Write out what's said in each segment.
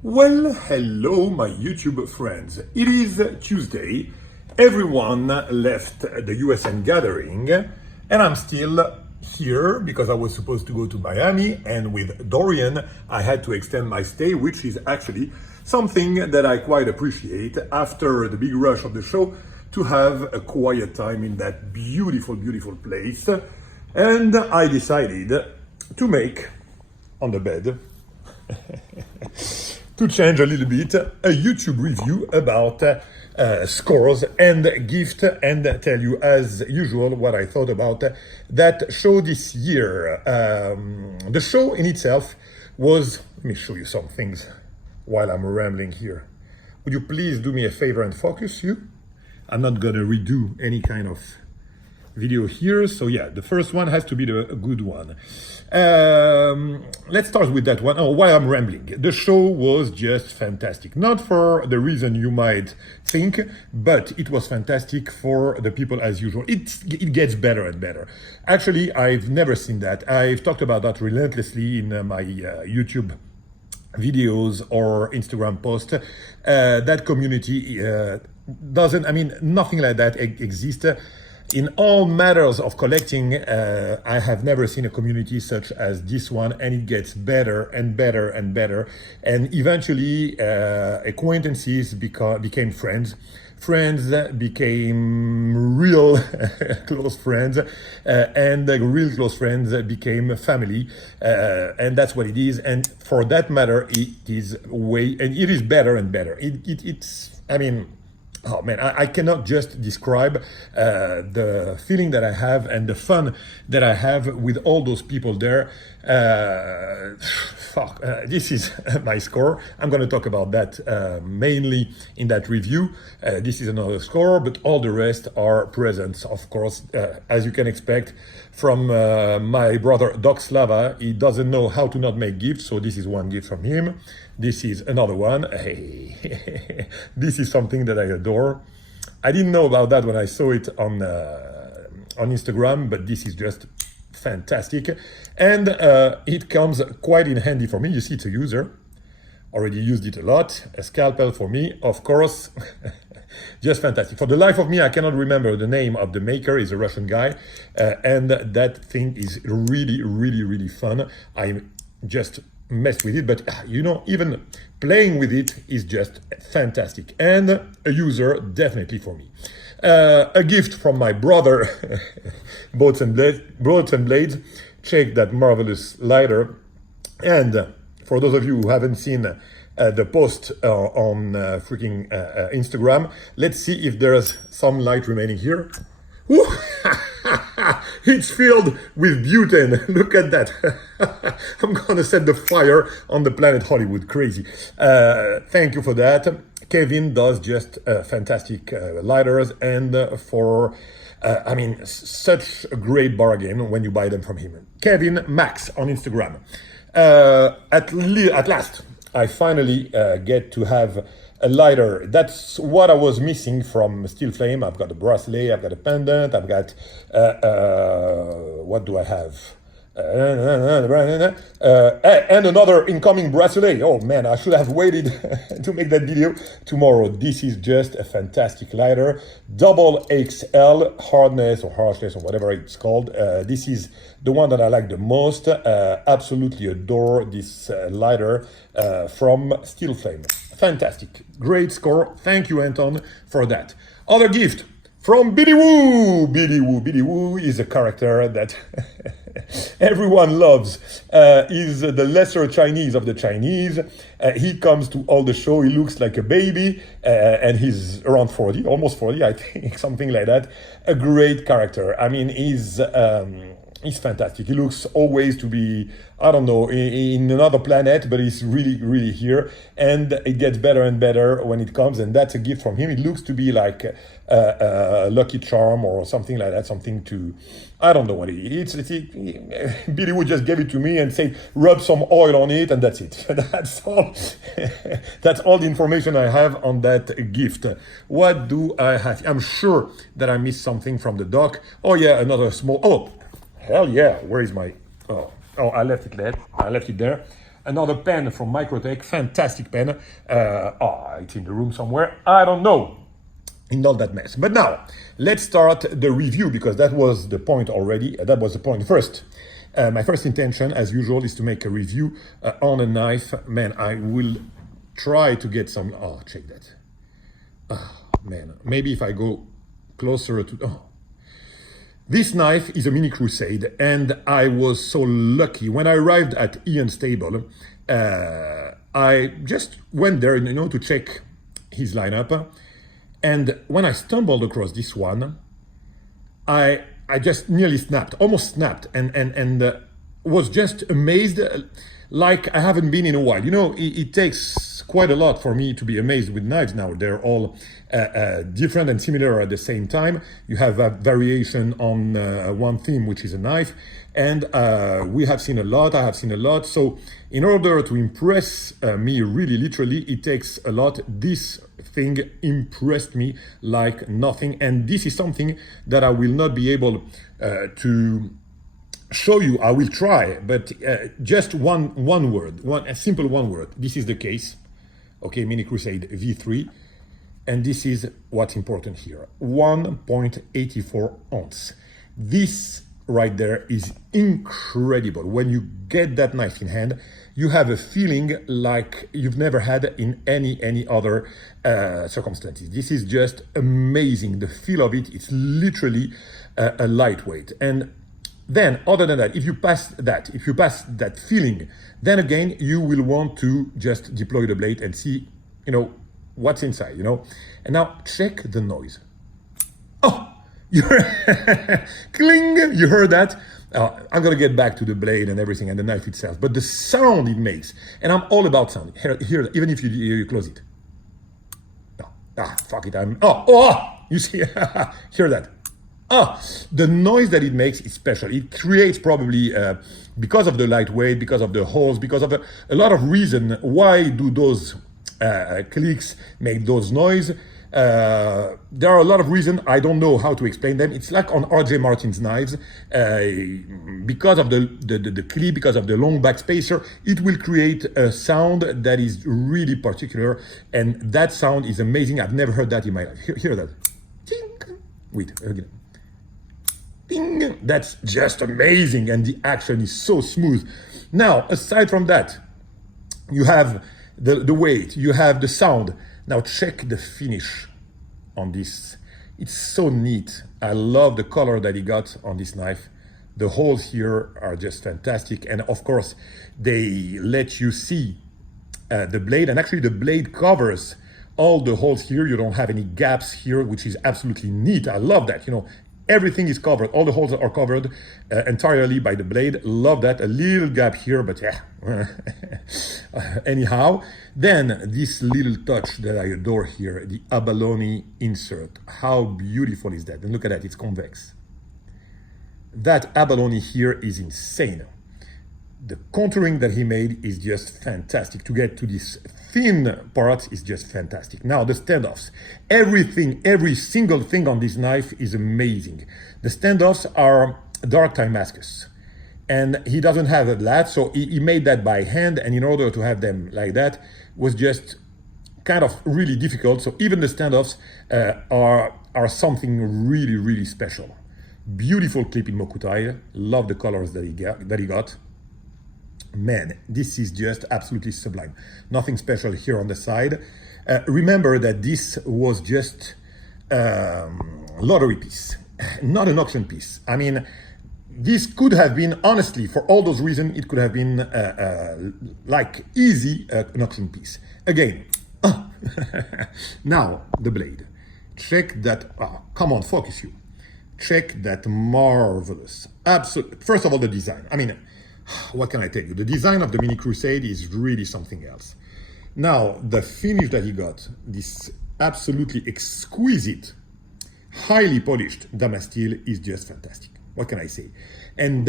Well, hello, my YouTube friends. It is Tuesday. Everyone left the USN Gathering, and I'm still here because I was supposed to go to Miami, and with Dorian, I had to extend my stay, which is actually something that I quite appreciate after the big rush of the show to have a quiet time in that beautiful, beautiful place. And I decided to make on the bed to change a little bit, a YouTube review about scores and gift, and tell you as usual what I thought about that show this year. The show in itself was, let me show you some things while I'm rambling here. Would you please do me a favor and focus you? I'm not gonna redo any kind of video here, so yeah, the first one has to be the good one. Let's start with that one. Oh, while I'm rambling, the show was just fantastic. Not for the reason you might think, but it was fantastic for the people as usual. It gets better and better. Actually, I've never seen that. I've talked about that relentlessly in my YouTube videos or Instagram posts. That community nothing like that exists. In all matters of collecting, I have never seen a community such as this one, and it gets better and better and better. And eventually, acquaintances became friends. Friends became real close friends, and the real close friends became family. And that's what it is. And for that matter, it is better and better. Oh man, I cannot just describe the feeling that I have and the fun that I have with all those people there. This is my score. I'm going to talk about that mainly in that review. This is another score, but all the rest are presents, of course, as you can expect from my brother Doc Slava. He doesn't know how to not make gifts, so this is one gift from him. This is another one. Hey, this is something that I adore. I didn't know about that when I saw it on Instagram, but this is just fantastic. And it comes quite in handy for me. You see, it's a user. Already used it a lot. A scalpel for me, of course. Just fantastic. For the life of me, I cannot remember the name of the maker. He's a Russian guy. And that thing is really, really, really fun. I just messed with it, but you know, even playing with it is just fantastic. And a user, definitely for me. A gift from my brother, Boats and Blades. Check that marvelous lighter. And for those of you who haven't seen the post on freaking Instagram, let's see if there's some light remaining here. It's filled with butane. Look at that. I'm gonna set the fire on the planet Hollywood. Crazy. Thank you for that. Kevin does just fantastic lighters, and for such a great bargain when you buy them from him. Kevin Max on Instagram. At last, I finally get to have a lighter. That's what I was missing from Steel Flame. I've got a bracelet, I've got a pendant, I've got what do I have? And another incoming bracelet. Oh man, I should have waited to make that video tomorrow. This is just a fantastic lighter, double XL hardness or harshness or whatever it's called. This is the one that I like the most. Absolutely adore this lighter from Steel Flame. Fantastic, great score. Thank you, Anton, for that. Other gift from Biddy Woo. Biddy Woo. Biddy Woo is a character that everyone loves. He's the lesser Chinese of the Chinese. He comes to all the show. He looks like a baby, and he's around 40, almost 40, I think, something like that. A great character. I mean, he's fantastic. He looks always to be, I don't know, in another planet, but he's really, really here. And it gets better and better when it comes, and that's a gift from him. It looks to be like a lucky charm or something like that, something to, I don't know what it is. Billy Wood just gave it to me and said, rub some oil on it, and that's it. That's all. That's all the information I have on that gift. What do I have? I'm sure that I missed something from the doc. Oh yeah, another small, oh, hell yeah, where is my, oh, I left it there. another pen from Microtech, fantastic pen. It's in the room somewhere, I don't know. In all that mess. But now, let's start the review, because that was the point already. That was the point first. My first intention, as usual, is to make a review on a knife. Man, I will try to get some... Oh, check that. Oh, man, maybe if I go closer to... Oh. This knife is a mini Crusade, and I was so lucky. When I arrived at Ian's table, I just went there, to check his lineup. And when I stumbled across this one, I just nearly snapped, almost snapped, and was just amazed, like I haven't been in a while. It takes quite a lot for me to be amazed with knives now. They're all different and similar at the same time. You have a variation on one theme, which is a knife, and we have seen a lot, I have seen a lot. So in order to impress me really literally, it takes a lot. This thing impressed me like nothing, and this is something that I will not be able to show you. I will try, but just one word, a simple one word. This is the case, okay, Mini Crusade V3, and this is what's important here, 1.84 ounce. This right there is incredible. When you get that knife in hand, you have a feeling like you've never had in any other circumstances. This is just amazing. The feel of it, it's literally a lightweight. And then, other than that, if you pass that feeling, then again, you will want to just deploy the blade and see, what's inside, And now check the noise. Oh, you heard, cling, you heard that? I'm gonna get back to the blade and everything and the knife itself, but the sound it makes, and I'm all about sound. Here, even if you close it. No, fuck it, you see, hear that? The noise that it makes is special. It creates probably, because of the lightweight, because of the holes, because of a lot of reason, why do those clicks make those noise. There are a lot of reasons. I don't know how to explain them. It's like on RJ Martin's knives, because of the clip, because of the long back spacer, it will create a sound that is really particular, and that sound is amazing. I've never heard that in my life. Hear that? Wait, again. Ding. That's just amazing, and the action is so smooth. Now, aside from that, you have the weight, you have the sound. Now check the finish on this. It's so neat. I love the color that he got on this knife. The holes here are just fantastic, and of course they let you see the blade, and actually the blade covers all the holes here. You don't have any gaps here, which is absolutely neat. I love that. Everything is covered. All the holes are covered entirely by the blade. Love that. A little gap here, but yeah. Anyhow, then this little touch that I adore here, the abalone insert. How beautiful is that? And look at that, it's convex. That abalone here is insane. The contouring that he made is just fantastic. To get to this thin part is just fantastic. Now the standoffs, everything, every single thing on this knife is amazing. The standoffs are dark Damascus, and he doesn't have that, so he made that by hand, and in order to have them like that was just kind of really difficult. So even the standoffs are something really special. Beautiful clip in Mokutai. Love the colors that he got. Man, this is just absolutely sublime. Nothing special here on the side. Remember that this was just a lottery piece, not an auction piece. I mean, this could have been, honestly, for all those reasons, it could have been like easy an auction piece. Again, now the blade. Check that. Come on, focus you. Check that marvelous. Absolute. First of all, the design. I mean, what can I tell you? The design of the Mini Crusade is really something else. Now, the finish that he got, this absolutely exquisite, highly polished Damasteel is just fantastic. What can I say? And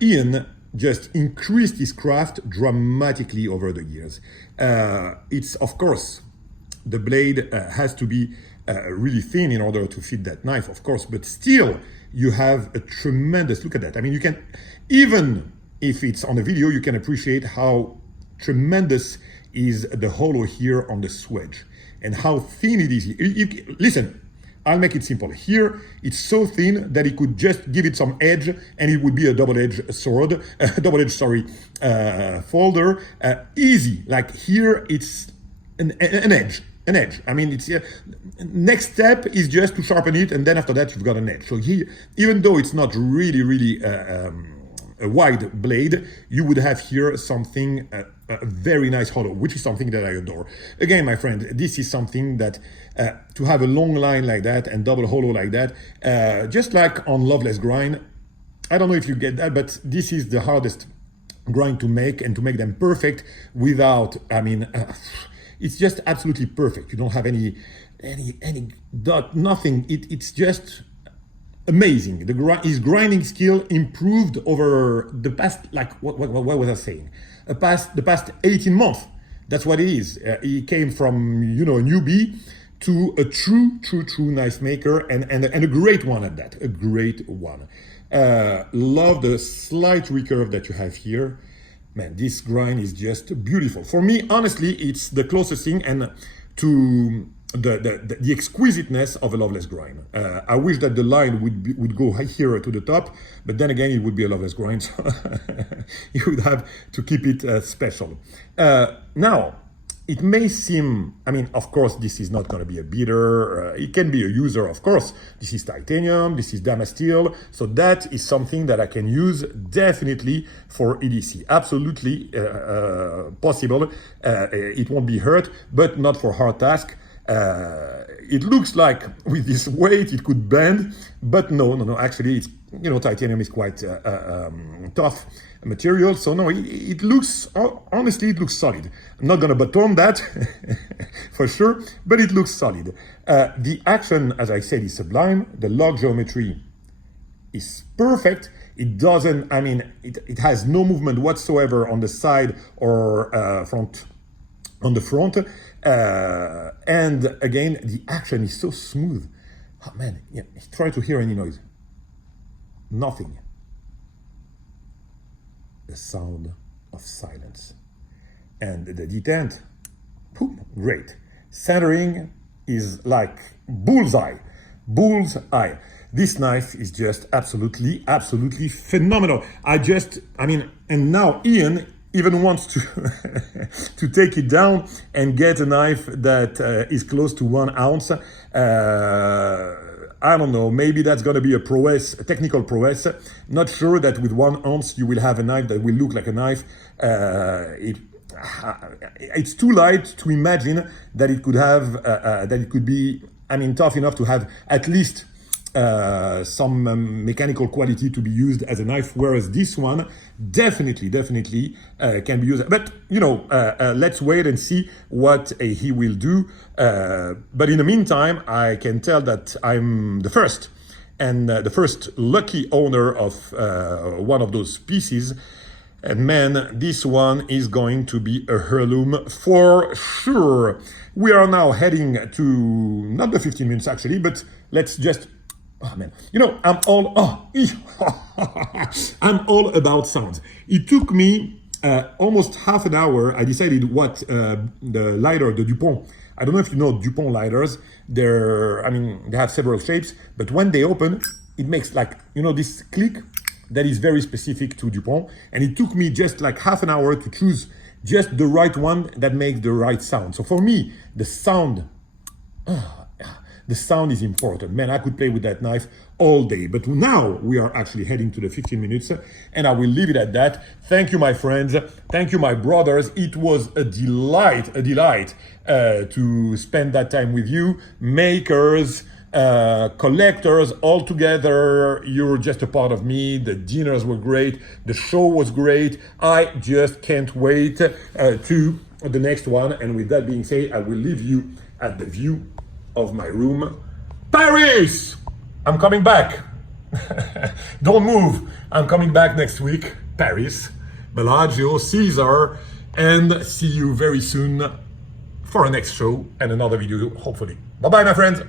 Ian just increased his craft dramatically over the years. It's, of course, the blade has to be really thin in order to fit that knife, of course, but still you have a tremendous, look at that. I mean, you can, even if it's on the video, you can appreciate how tremendous is the hollow here on the swedge and how thin it is. Listen, I'll make it simple. Here, it's so thin that it could just give it some edge and it would be a double-edged sword, folder, easy. Like here, it's an edge. I mean, it's next step is just to sharpen it, and then after that you've got an edge. So here, even though it's not really a wide blade, you would have here something a very nice hollow, which is something that I adore. Again, my friend, this is something that to have a long line like that and double hollow like that, just like on Loveless grind, I don't know if you get that, but this is the hardest grind to make, and to make them perfect without, I mean, it's just absolutely perfect. You don't have any dot, nothing. It's just amazing. His grinding skill improved over the past, like, what was I saying? The past 18 months. That's what it is. He came from, you know, a newbie to a true knife maker, and a great one at that, a great one. Love the slight recurve that you have here. Man, this grind is just beautiful. For me, honestly, it's the closest thing and to the exquisiteness of a Loveless grind. I wish that the line would go here to the top, but then again, it would be a Loveless grind, so you would have to keep it special. Now, it may seem, I mean, of course, this is not going to be a beater. It can be a user, of course. This is titanium, this is damasteel. So that is something that I can use definitely for EDC. Absolutely possible. It won't be hurt, but not for hard task. It looks like with this weight it could bend, but no. Actually, it's, you know, titanium is quite tough material, so no, it looks, honestly, it looks solid. I'm not gonna baton that for sure, but it looks solid. The action, as I said, is sublime. The log geometry is perfect. It doesn't, I mean, it has no movement whatsoever on the side or on the front. And again, the action is so smooth. Oh man, yeah, try to hear any noise. Nothing. The sound of silence. And the detent, great. Centering is like bullseye. This knife is just absolutely phenomenal. I mean, and now Ian even wants to to take it down and get a knife that is close to 1 ounce. I don't know, maybe that's going to be a prowess, a technical prowess. Not sure that with 1 ounce you will have a knife that will look like a knife. It's too light to imagine that it could have, that it could be, I mean, tough enough to have at least some mechanical quality to be used as a knife, whereas this one definitely can be used. But you know, let's wait and see what he will do. But in the meantime, I can tell that I'm the first lucky owner of one of those pieces. And man, this one is going to be a heirloom for sure. We are now heading to, not the 15 minutes actually, but let's just, oh man, you know, I'm all about sounds. It took me almost half an hour. I decided what the lighter, the Dupont, I don't know if you know Dupont lighters. They have several shapes, but when they open, it makes like, you know, this click that is very specific to Dupont. And it took me just like half an hour to choose just the right one that makes the right sound. So for me, the sound is important. Man, I could play with that knife all day. But now we are actually heading to the 15 minutes and I will leave it at that. Thank you, my friends. Thank you, my brothers. It was a delight to spend that time with you. Makers, collectors, all together, you're just a part of me. The dinners were great. The show was great. I just can't wait to the next one. And with that being said, I will leave you at the view of my room. Paris! I'm coming back. Don't move. I'm coming back next week. Paris, Bellagio, Caesar, and see you very soon for a next show and another video, hopefully. Bye-bye, my friends.